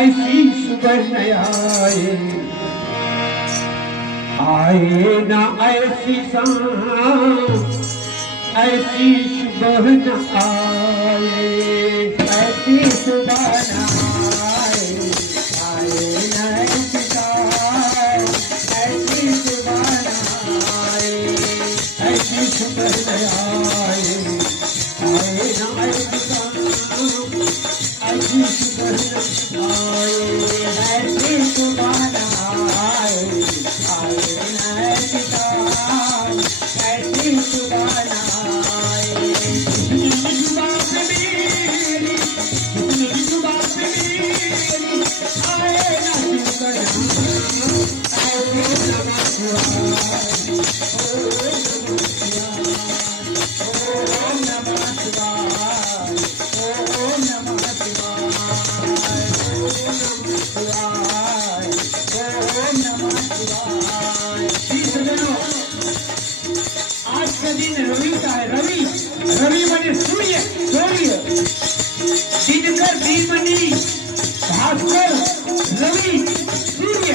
ऐसी सुबह न आए, आए ना ऐसी शाम, ऐसी सुबह न आए, ऐसी सुबह न आए, आए ना ऐसी शाम, ऐसी सुबह न आए, ऐसी सुबह न आए, आए ना ऐसी शाम, ऐसी सुबह न आए, ऐसी सुबह न आए, आए ना ऐसी शाम, ऐसी सुबह न आए। जितनी जुबान पे मेरी, जितनी जुबान पे मेरी, आए ना सुबह न आए, नमः शिवाय, ओम नमः शिवाय, ओम नमः शिवाय, ओम नमः शिवाय। सज्जनों, आज का दिन रवि का है। रवि, रवि माने सूर्य, सूर्य, दिनकर दीपमणि, भास्कर, रवि, सूर्य।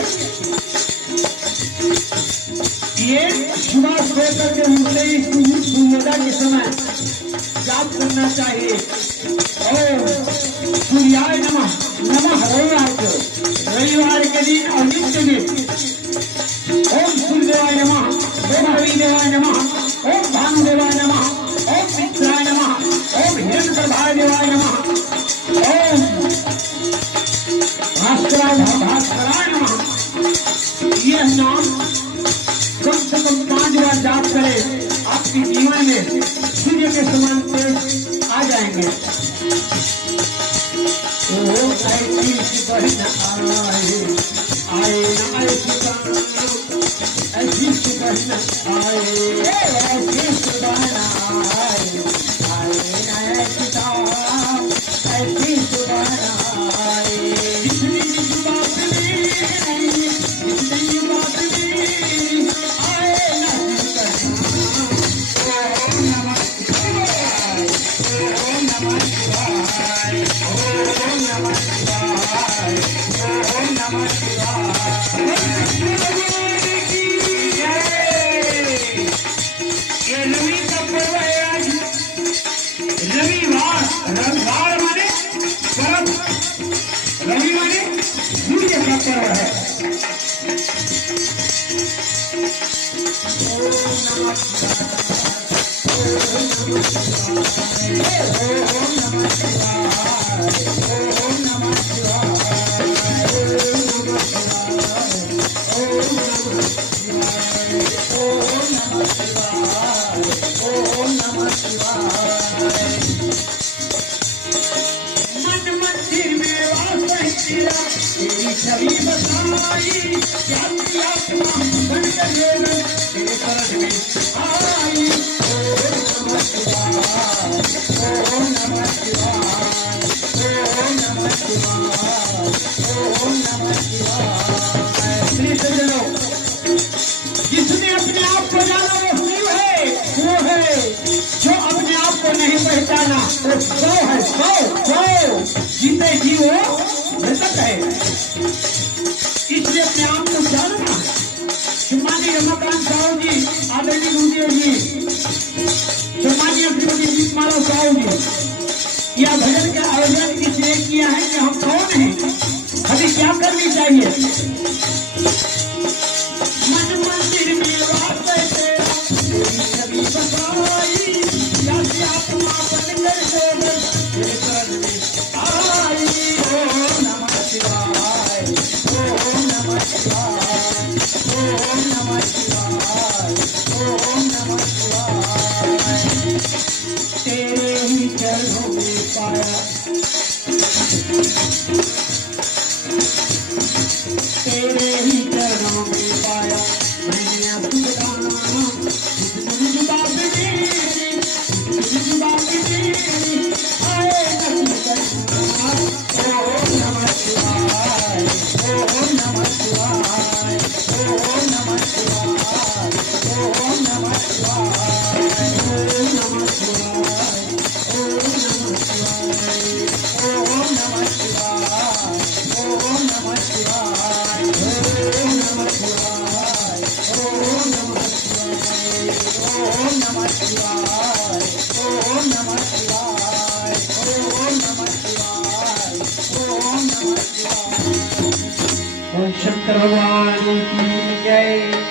ये सुबह सो करके उठते ही सूर्योदय के समय याद करना चाहिए। ओम सूर्याय नमः, नमः रविवार को, रविवार के दिन और नित्य दिन ओम सूर्यदेवाय नमः, ओम रविदेवाय नमः, ओम भानुदेवाय नमः, ओम मित्राय नमः, ओम हिरण्यगर्भाय देवाय नमः, ओम भास्कराय नमः। यह नाम कम से कम 5 बार जाप करें, आपके जीवन में सूर्य के समान तेज आ जाएंगे। ओ ऐसी सुबह न आए, आए न ऐसी शाम, ऐसी सुबह न आए, ऐसी सुबह न आए, आए न ऐसी शाम, ऐसी सुबह न आए। जितनी भी बात मेरी, जितनी बात मेरी, आए न ओम नमः शिवाय, ओम नमः शिवाय, ओम नमः शिवाय, ओम नमः शिवाय। ये रवि का पर्व है आज, रविवार। रविवार माने पर्व, रवि माने सूर्य का पर्व है। ओम नमः शिवाय, ओम नमः शिवाय, ओम नमः शिवाय, ओम नमः शिवाय, ओम नमः शिवाय, ओम नमः शिवाय, ओम नमः शिवाय। मन मंदिर में वास है तेरा, तेरी छवि बसाई, जाती आत्मा बन कर तेरे शरण में आई। ओम नमः शिवाय, ओम नमः शिवाय, ओम नमः शिवाय, ओम नमः शिवाय। श्री सज्जनों, जिसने अपने आप को जाना वो शिव है, वो है। जो अपने आप को नहीं पहचाना वो सौ है, सौ जीते जी वो मृतक है। इसलिए अपने आप को जानना। सम्मानीय रमाकांत साहू जी, आदरणीय गुरुदेव जी, सम्मानीय श्रीमती दीपमाला साहू जी, यह भजन का आयोजन इसलिए किया है कि हम कौन हैं, हमें क्या करनी चाहिए। मन मंदिर में वास है तेरा, तेरी छवि बसाई, जाती आत्मा बनकर तेरे शरण में आई। ओम नमः शिवाय, ओम नमः शिवाय, ओम नमः शिवाय, ओम नमः शिवाय। तेरे ही चरणों में पाया, तेरे ही चरणों में शंकर भगवान की जय।